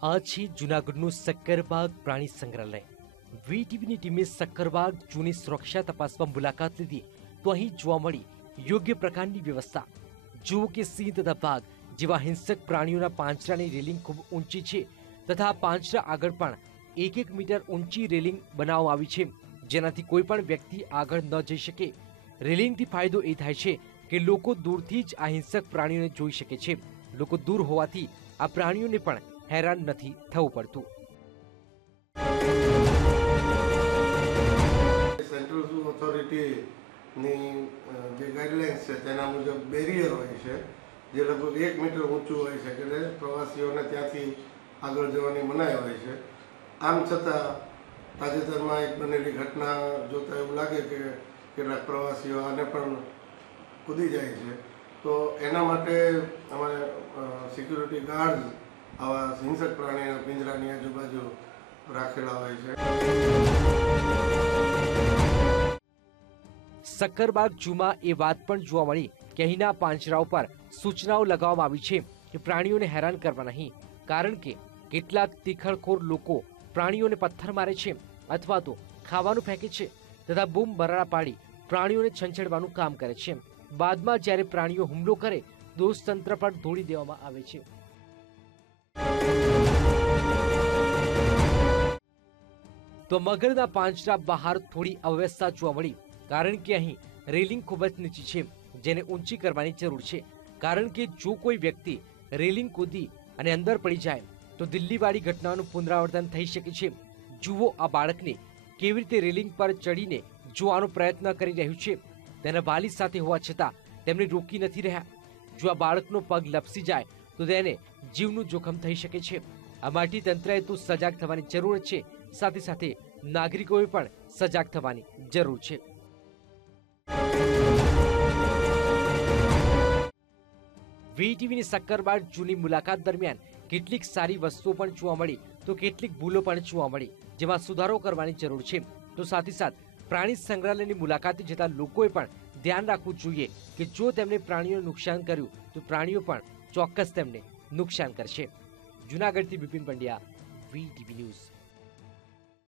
આ છે જૂનાગઢનું સક્કરબાગ પ્રાણી સંગ્રહાલય વીટીવીની ટીમે સક્કરબાગ જૂની સુરક્ષા તપાસમાં મુલાકાત લીધી તો અહીં જોવા મળી યોગ્ય પ્રકારની વ્યવસ્થા જુઓ કે સિંહ તથા વાઘ જેવા હિંસક પ્રાણીઓના પાંજરાની રેલિંગ ખૂબ ઊંચી છે તથા આ પાંજરા આગળ પણ એક એક મીટર ઊંચી રેલિંગ બનાવવામાં આવી છે જેનાથી કોઈ પણ વ્યક્તિ આગળ ન જઈ શકે રેલિંગથી ફાયદો એ થાય છે કે લોકો દૂરથી જ આ હિંસક પ્રાણીઓને જોઈ શકે છે લોકો દૂર હોવાથી આ પ્રાણીઓને પણ હેરાન નથી થવું પડતું. સેન્ટ્રલ ઓથોરિટીની જે ગાઈડલાઇન્સ છે, તેના મુજબ બેરિયર હોય છે, જે લગભગ એક મીટર ઊંચું હોય છે, એટલે પ્રવાસીઓને ત્યાંથી આગળ જવાની મનાઈ હોય છે. આમ છતાં, તાજેતરમાં એક બનેલી ઘટના જોતાં એવું લાગે કે કેટલાક પ્રવાસીઓ આને પણ કૂદી જાય છે. તો એના માટે અમારે સિક્યુરિટી ગાર્ડ આવા હિંસક પ્રાણીના પિંજરાની આજુબાજુ રાખેલા હોય છે. સક્કરબાગ જૂમાં એ વાત પણ જોવા મળી. કે અહીંના પાંજરાઓ પર સૂચનાઓ લગાવવામાં આવી છે કે પ્રાણીઓને હેરાન કરવા નહીં, કારણ કે કેટલાક તીખળખોર લોકો પ્રાણીઓને પથ્થર મારે છે અથવા તો ખાવાનું ફેંકે છે તથા બૂમ બરાડા પાડી પ્રાણીઓને છંછેડવાનું કામ કરે છે. બાદમાં જ્યારે પ્રાણીઓ હુમલો કરે, દોષતંત્ર પર ધોળી દેવામાં આવે છે. તો મગરના પાંજરા બહાર થોડી અવ્યવસ્થા જોવા મળી, કારણ કે અહીં રેલિંગ ખૂબ જ નીચી છે, જેને ઊંચી કરવાની જરૂર છે. કારણ કે જો કોઈ વ્યક્તિ રેલિંગ કૂદી અને અંદર પડી જાય, તો દિલ્હીવાળી ઘટનાનું પુનરાવર્તન થઈ શકે છે. જુઓ આ બાળકને કેવી રીતે રેલિંગ પર ચડીને જોવાનો પ્રયત્ન કરી રહ્યું છે. તેના વાલી સાથે હોવા છતાં તેમને રોકી નથી રહ્યા. જો આ બાળકનો પગ લપસી જાય, તો તેને જીવનું જોખમ થઈ શકે છે. આ માટે તંત્રએ તો સજાગ થવાની જરૂર છે. સાથે સાથે નાગરિકોએ પણ સજાગ થવાની જરૂર છે. વીટીવીની સક્કરબાર જૂની મુલાકાત દરમિયાન કેટલીક સારી વસ્તુઓ પણ જોવા મળી, તો કેટલીક ભૂલો પણ જોવા મળી, જેમાં સુધારો કરવાની જરૂર છે. તો સાથે સાથ, પ્રાણી સંગ્રહાલયની મુલાકાતે જતા લોકોએ પણ ધ્યાન રાખવું જોઈએ કે જો તેમને પ્રાણીઓને નુકસાન કર્યું, તો પ્રાણીઓ પણ ચોક્કસ તેમને નુકસાન કરશે. જુનાગઢથી બિપિન પંડ્યા, વીટીવી ન્યૂઝ.